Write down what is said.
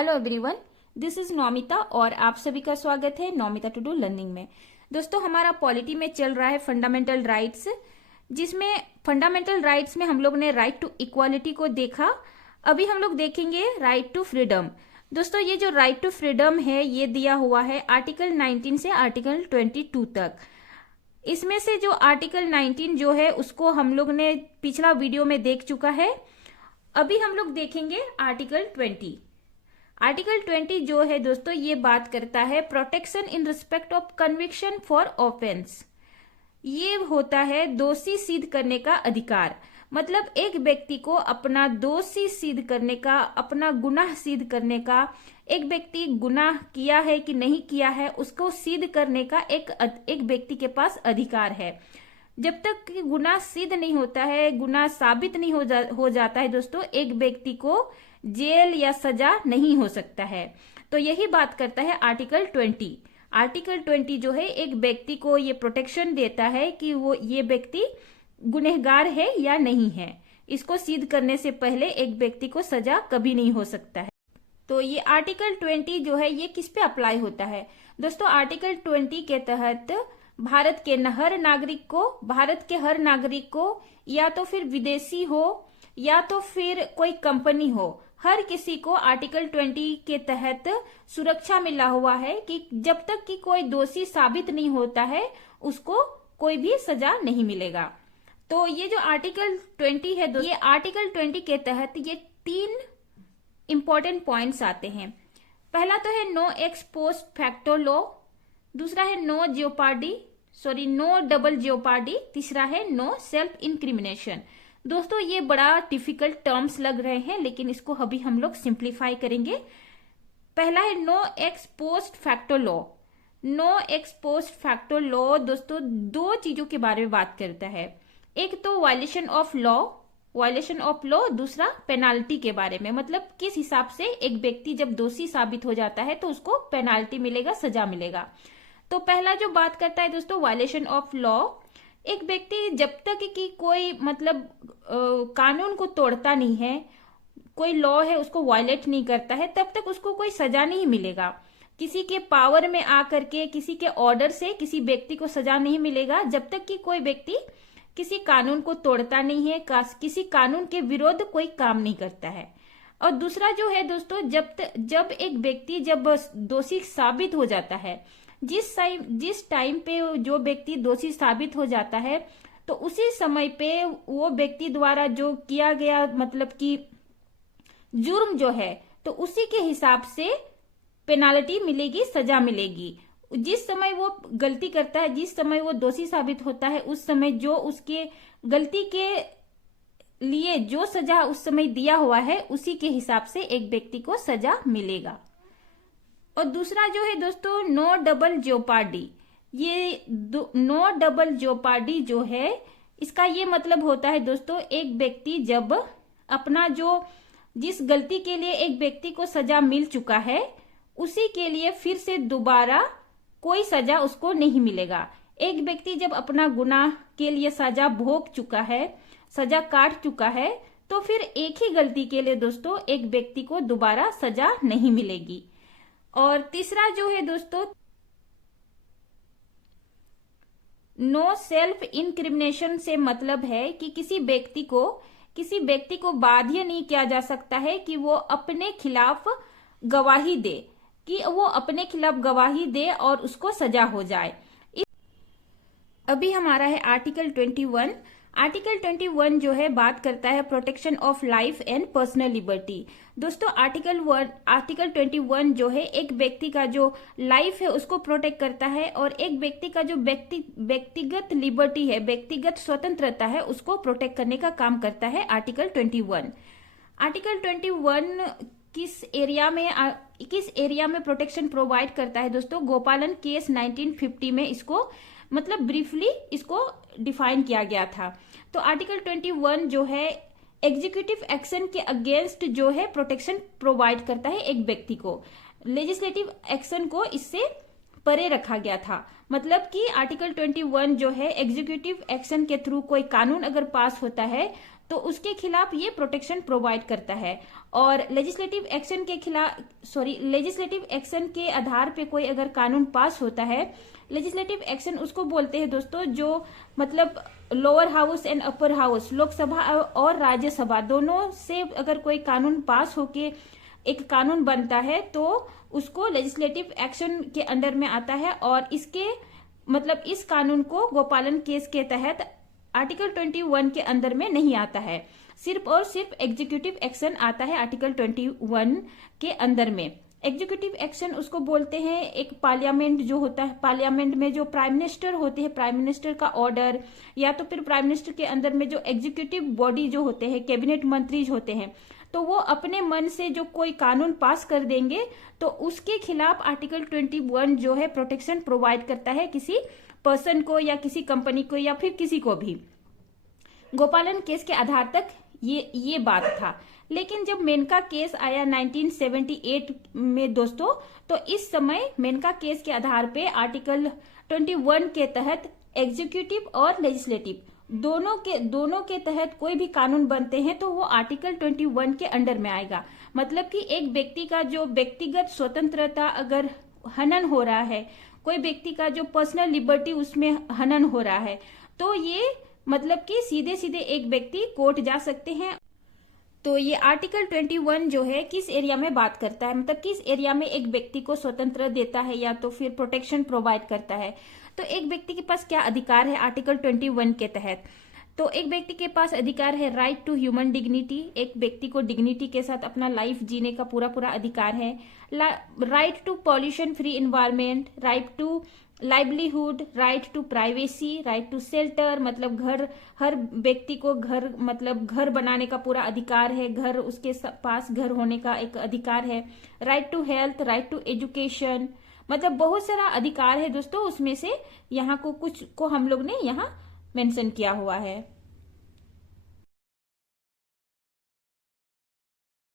Hello everyone, this is नौमिता और आप सभी का स्वागत है नौमिता टू डू लर्निंग में। दोस्तों, हमारा पॉलिटी में चल रहा है फंडामेंटल राइट्स, जिसमें फंडामेंटल राइट्स में हम लोग ने राइट टू इक्वालिटी को देखा। अभी हम लोग देखेंगे राइट टू फ्रीडम। दोस्तों, ये जो राइट टू फ्रीडम है ये दिया हुआ है आर्टिकल 19 से आर्टिकल 22 तक। इसमें से जो आर्टिकल 19 जो है उसको हम लोग ने पिछला वीडियो में देख चुका है। अभी हम लोग देखेंगे आर्टिकल 20। आर्टिकल 20 जो है दोस्तों ये बात करता है protection in respect of conviction for offence. ये होता है दोषी सिद्ध करने का अधिकार। मतलब एक व्यक्ति को अपना दोषी सिद्ध करने का, अपना गुनाह सिद्ध करने का, एक व्यक्ति गुनाह किया है कि नहीं किया है उसको सिद्ध करने का एक व्यक्ति के पास अधिकार है। जब तक कि गुनाह सिद्ध नहीं होता है, गुनाह साबित नहीं हो जाता है दोस्तों, एक व्यक्ति को जेल या सजा नहीं हो सकता है। तो यही बात करता है आर्टिकल 20। आर्टिकल 20 जो है एक व्यक्ति को ये प्रोटेक्शन देता है कि वो ये व्यक्ति गुनहगार है या नहीं है। इसको सिद्ध करने से पहले एक व्यक्ति को सजा कभी नहीं हो सकता है। तो ये आर्टिकल 20 जो है ये किस पे अप्लाई होता है दोस्तों? आर्टिकल 20 के तहत भारत के हर नागरिक को या तो फिर विदेशी हो या तो फिर कोई कंपनी हो, हर किसी को आर्टिकल 20 के तहत सुरक्षा मिला हुआ है कि जब तक कि कोई दोषी साबित नहीं होता है उसको कोई भी सजा नहीं मिलेगा। तो ये जो आर्टिकल 20 है ये आर्टिकल 20 के तहत ये 3 इंपॉर्टेंट पॉइंट्स आते हैं। पहला तो है no ex post facto law, दूसरा है नो डबल जियोपार्डी, तीसरा है नो सेल्फ इंक्रिमिनेशन। दोस्तों, ये बड़ा डिफिकल्ट टर्म्स लग रहे हैं लेकिन इसको अभी हम लोग सिंप्लीफाई करेंगे। पहला है no ex post facto law. No ex post facto law दोस्तों 2 चीजों के बारे में बात करता है। एक तो वायलेशन ऑफ लॉ, दूसरा पेनाल्टी के बारे में। मतलब किस हिसाब से एक व्यक्ति जब दोषी साबित हो जाता है तो उसको पेनाल्टी मिलेगा, सजा मिलेगा। तो पहला जो बात करता है दोस्तों वायलेशन ऑफ लॉ, एक व्यक्ति जब तक कि कोई कानून को तोड़ता नहीं है, कोई लॉ है उसको वायलेट नहीं करता है, तब तक उसको कोई सजा नहीं मिलेगा। किसी के पावर में आकर के, किसी के ऑर्डर से किसी व्यक्ति को सजा नहीं मिलेगा जब तक कि कोई व्यक्ति किसी कानून को तोड़ता नहीं है, किसी कानून के विरुद्ध कोई काम नहीं करता है। और दूसरा जो है दोस्तों, जब एक व्यक्ति जब दोषी साबित हो जाता है, जिस टाइम पे जो व्यक्ति दोषी साबित हो जाता है तो उसी समय पे वो व्यक्ति द्वारा जो किया गया मतलब कि जुर्म जो है तो उसी के हिसाब से पेनाल्टी मिलेगी, सजा मिलेगी। जिस समय वो गलती करता है, जिस समय वो दोषी साबित होता है, उस समय जो उसके गलती के लिए जो सजा उस समय दिया हुआ है उसी के हिसाब से एक व्यक्ति को सजा मिलेगा। और दूसरा जो है दोस्तों नो डबल जियोपार्डी। ये नो डबल जियोपार्डी जो है इसका ये मतलब होता है दोस्तों, एक व्यक्ति जब अपना जिस गलती के लिए एक व्यक्ति को सजा मिल चुका है उसी के लिए फिर से दोबारा कोई सजा उसको नहीं मिलेगा। एक व्यक्ति जब अपना गुनाह के लिए सजा भोग चुका है, सजा काट चुका है, तो फिर एक ही गलती के लिए दोस्तों एक व्यक्ति को दोबारा सजा नहीं मिलेगी। और तीसरा जो है दोस्तों नो सेल्फ इंक्रिमिनेशन से मतलब है कि किसी व्यक्ति को बाध्य नहीं किया जा सकता है कि वो अपने खिलाफ गवाही दे, और उसको सजा हो जाए। अभी हमारा है आर्टिकल 21। आर्टिकल 21 जो है बात करता है protection of life and personal liberty. दोस्तों आर्टिकल 21 जो है एक व्यक्ति का जो लाइफ है उसको प्रोटेक्ट करता है और एक व्यक्ति का जो व्यक्तिगत लिबर्टी है, व्यक्तिगत स्वतंत्रता है, उसको प्रोटेक्ट करने का काम करता है आर्टिकल 21। आर्टिकल 21 किस एरिया में प्रोटेक्शन प्रोवाइड करता है दोस्तों? गोपालन केस 1950 में इसको मतलब ब्रीफली इसको डिफाइन किया गया था। तो आर्टिकल 21 जो है एग्जीक्यूटिव एक्शन के अगेंस्ट जो है प्रोटेक्शन प्रोवाइड करता है एक व्यक्ति को। लेजिस्लेटिव एक्शन को इससे परे रखा गया था। मतलब कि आर्टिकल 21 जो है एग्जीक्यूटिव एक्शन के थ्रू कोई कानून अगर पास होता है तो उसके खिलाफ ये प्रोटेक्शन प्रोवाइड करता है। और लेजिस्लेटिव एक्शन के आधार पे कोई अगर कानून पास होता है, लेजिस्लेटिव एक्शन उसको बोलते हैं दोस्तों जो मतलब lower house and upper house, Lok Sabha और राज्यसभा दोनों से अगर कोई कानून पास होके एक कानून बनता है तो उसको लेजिस्लेटिव एक्शन के अंडर में आता है। और इसके मतलब इस कानून को गोपालन केस के तहत आर्टिकल 21 के अंदर में नहीं आता है, सिर्फ और सिर्फ एग्जीक्यूटिव एक्शन आता है आर्टिकल 21 के अंदर में। एग्जीक्यूटिव एक्शन उसको बोलते हैं एक पार्लियामेंट जो होता है, पार्लियामेंट में जो प्राइम मिनिस्टर होते हैं, प्राइम मिनिस्टर का ऑर्डर, या तो फिर प्राइम मिनिस्टर के अंदर में जो एग्जीक्यूटिव बॉडी जो होते हैं, कैबिनेट मंत्री होते हैं, तो वो अपने मन से जो कोई कानून पास कर देंगे तो उसके खिलाफ आर्टिकल 21 जो है प्रोटेक्शन प्रोवाइड करता है किसी पर्सन को या किसी कंपनी को या फिर किसी को भी। गोपालन केस के आधार तक ये बात था। लेकिन जब मेनका केस आया 1978 में दोस्तों, तो इस समय मेनका केस के आधार पे आर्टिकल 21 के तहत एग्जीक्यूटिव और लेजिस्लेटिव दोनों के तहत कोई भी कानून बनते हैं तो वो आर्टिकल 21 के अंडर में आएगा। मतलब कि एक व्यक्ति का जो व्यक्तिगत स्वतंत्रता अगर हनन हो रहा है, कोई व्यक्ति का जो पर्सनल लिबर्टी उसमें हनन हो रहा है, तो ये मतलब कि सीधे सीधे एक व्यक्ति कोर्ट जा सकते हैं। तो ये आर्टिकल 21 जो है किस एरिया में बात करता है, मतलब किस एरिया में एक व्यक्ति को स्वतंत्र देता है या तो फिर प्रोटेक्शन प्रोवाइड करता है। तो एक व्यक्ति के पास क्या अधिकार है आर्टिकल 21 के तहत? तो एक व्यक्ति के पास अधिकार है राइट टू ह्यूमन डिग्निटी, एक व्यक्ति को डिग्निटी के साथ अपना लाइफ जीने का पूरा अधिकार है। Right to pollution free environment, right to livelihood, right to privacy, right to shelter, मतलब घर, हर व्यक्ति को घर मतलब घर बनाने का पूरा अधिकार है, घर उसके पास घर होने का एक अधिकार है। Right to health, right to education, मतलब बहुत सारा अधिकार है दोस्तों। उसमें से यहाँ को कुछ को हम लोग ने यहाँ मेंशन किया हुआ है।